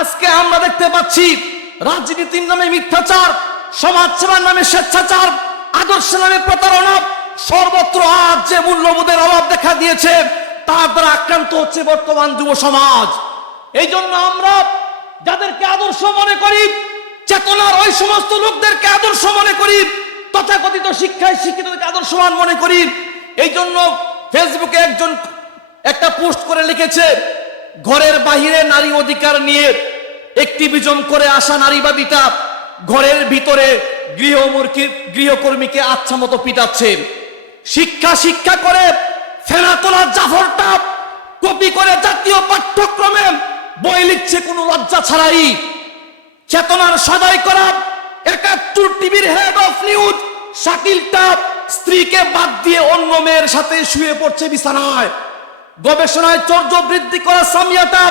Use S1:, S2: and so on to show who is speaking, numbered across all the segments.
S1: আজকে আমরা দেখতে পাচ্ছি রাজনীতির নামে মিথ্যাচার সমাজ সেবার নামে স্বেচ্ছাচার আদর্শ নামে প্রতারণা, সর্বত্র আজ যে মূল্যবোধের অভাব দেখা দিয়েছে, তার দ্বারা আক্রান্ত হচ্ছে বর্তমান যুব সমাজ। এই জন্য আমরা যাদেরকে আদর্শ মনে করি, চেতনার ওই সমস্ত লোকদেরকে আদর্শ মনে করি, তথাকথিত শিক্ষায় শিক্ষিতদেরকে আদর্শবান মনে করি। এই জন্য ফেসবুকে একজন, একটা পোস্ট করে লিখেছে ঘরের বাহিরে নারী অধিকার নিয়ে একটিভিজম করে আসা নারীবাদীটা ঘরের ভিতরে গৃহমূর্খী, গৃহকর্মীকে আচ্ছা মতো পিটাচ্ছে। শিক্ষা শিক্ষা করে ফেনা তোলার জাফরটা কপি করে জাতীয় পাঠ্যক্রমে বই লিখছে কোনো লজ্জা ছাড়াই। চেতনার সদাই করা একাত্তর টিভির হেড অফ নিউজ শাকিল টাপ স্ত্রীকে বাদ দিয়ে অন্য মেয়ের সাথে শুয়ে পড়ছে বিছানায়। গবেষণায় চর্য বৃদ্ধি করা সামিয়াটা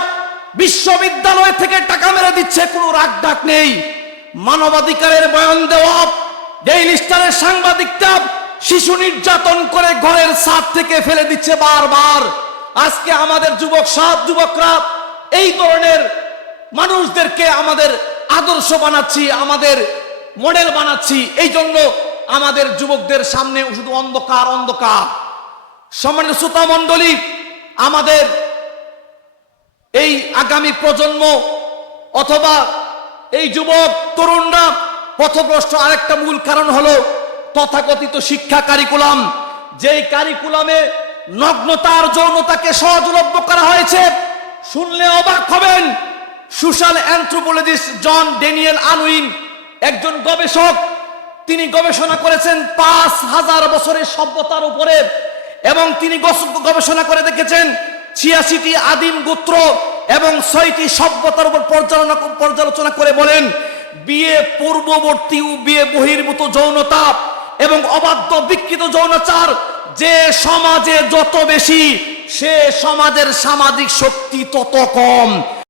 S1: বিশ্ববিদ্যালয় থেকে টাকা মেরে দিচ্ছে, কোনো রাগ ডাক নেই। মানবাধিকারের বয়ান দেওয়া ডেইলি স্টারের সাংবাদিকটা শিশু নির্যাতন করে ঘরের ছাদ থেকে ফেলে দিচ্ছে বারবার। আজকে আমাদের যুবক সাত, যুবকরা, এই ধরনের মানুষদেরকে আমাদের আদর্শ বানাচ্ছি, আমাদের মডেল বানাচ্ছি, এই জন্য আমাদের যুবকদের সামনে শুধু অন্ধকার অন্ধকার। সম্মানিত শ্রোতা মণ্ডলী আমাদের এই আগামী প্রজন্ম অথবা এই যুবক, তরুণরা পথভ্রষ্ট আরেকটা মূল কারণ হলো তথাকথিত শিক্ষা কারিকুলাম যেই কারিকুলামে নগ্নতার যৌনতাকে সহজলভ্য করা হয়েছে, শুনলে অবাক হবেন social anthropologist John Daniel Unwin, একজন গবেষক। তিনি গবেষণা করেছেন পাঁচ হাজার বছরের সভ্যতার উপরে এবং তিনি গবেষণা করে দেখেছেন ছিয়াশিটি আদিম গোত্র এবং ছয়টি সভ্যতার উপর পর্যালোচনা পর্যালোচনা করে বলেন, বিয়ে পূর্ববর্তী ও বিয়ে বহির্ভূত যৌনতা এবং অবাধ্য বিকৃত যৌনাচার যে সমাজে যত বেশি, সে সমাজের সামাজিক শক্তি তত কম।